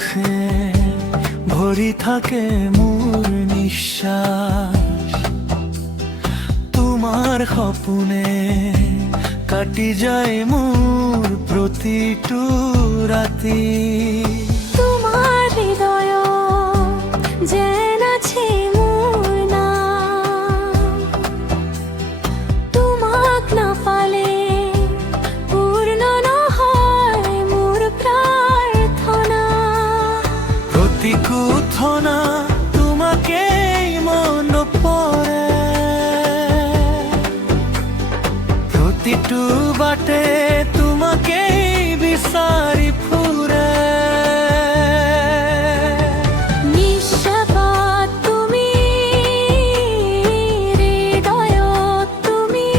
বাতাসে ভরি থাকে মোর নিঃশ্বাস। তোমার সপোনে কাটি যায় মোর প্ৰতিটো ৰাতি। তোমার হৃদয় যেন আছে মোর নাম, তোমাক না পালে পূর্ণ নহয় মোর প্রার্থনা। প্ৰতি কোথনা তোমাকেই মন পৰে, প্ৰতিটো বাটে তোমাকেই বিচাৰি ফুৰে। নিঃস্বাৰ্থ তুমি, হৃদয়ত তুমি,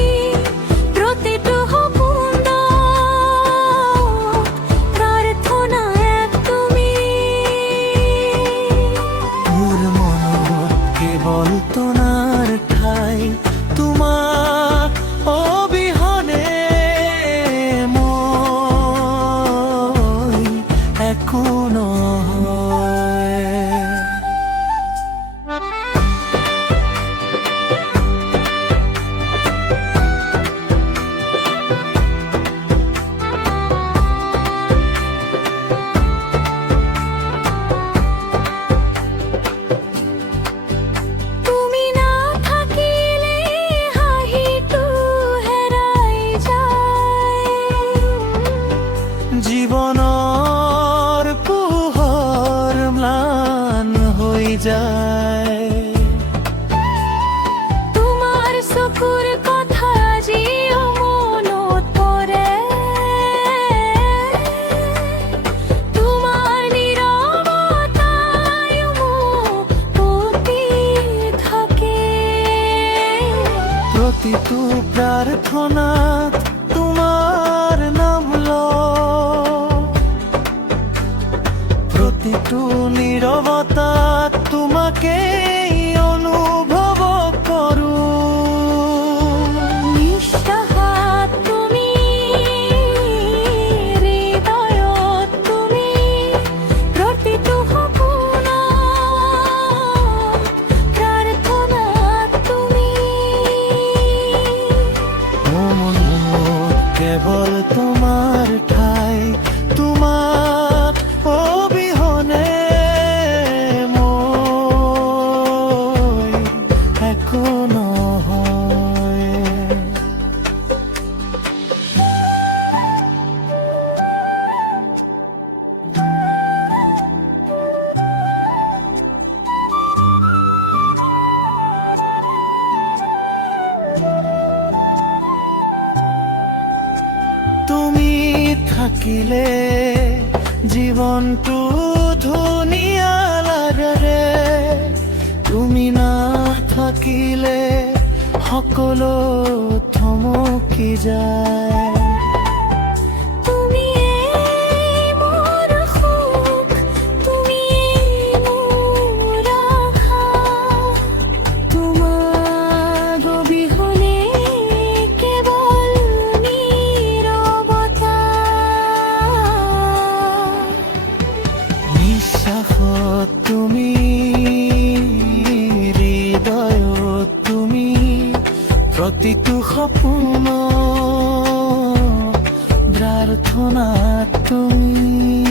প্ৰতিটো সপোনত প্ৰাৰ্থনা এক তুমি। মোৰ মনত কেৱল তোমাৰ ঠাই, তোমাক অবিহনে মই একো নহয়। তুমি না থাকিলে হাঁহিটো হেৰাই যায়, জীৱনৰ পোহৰ ম্লান হৈ যায়। তোমাৰ চকুৰ কথা আজিও মনত পৰে, তোমাৰ নীৰৱতাই মোক পুতি থাকে। প্ৰতিটো প্ৰাৰ্থনাত তোমাৰ নাম লওঁ, প্ৰতিটো নীৰৱতাত তোমাকেই অনুভৱ কৰোঁ। নিঃস্বাৰ্থ তুমি, হৃদয়ত তুমি, প্ৰতিটো সপোনত প্ৰাৰ্থনা তুমি। মোৰ মনত কেৱল তোমাৰ ঠাই, তোমাক অবিহনে মই একো নহয়। তুমি থাকিলে জীৱনটো ধুনীয়া লাগে, তুমি নাথাকিলে সকলো থমকি যায়। তুমিয়েই মোৰ সুখ, তুমিয়েই মোৰ আশা, তোমাৰ অবিহনে কেৱল নীৰৱতা। নিঃশ্বাসত তুমি, হৃদয়ত তুমি, প্ৰতিটো সপোনত প্ৰাৰ্থনাত তুমি।